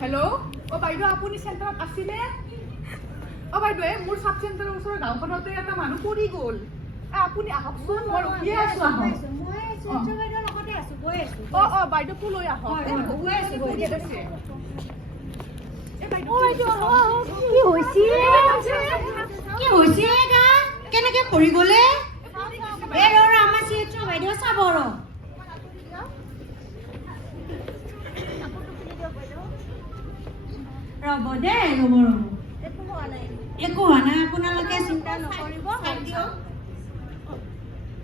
Hello' অ বাইদেউ আপুনি চেণ্টাৰত আছিলে অ বাইদেউ মোৰ চাব চেণ্টাৰৰ ওচৰৰ গাঁওখনতে এটা মানুহ পৰি গ'ল আপুনি আহকচোন মই ৰখিয়ে আছো অ বাইদেউকো লৈ আহক কেনেকে পৰি গ'লে আমাৰ বাইদেউ চাব ৰ'ব দেই ৰ'ব একো হোৱা নাই আপোনালোকে চিন্তা নকৰিব।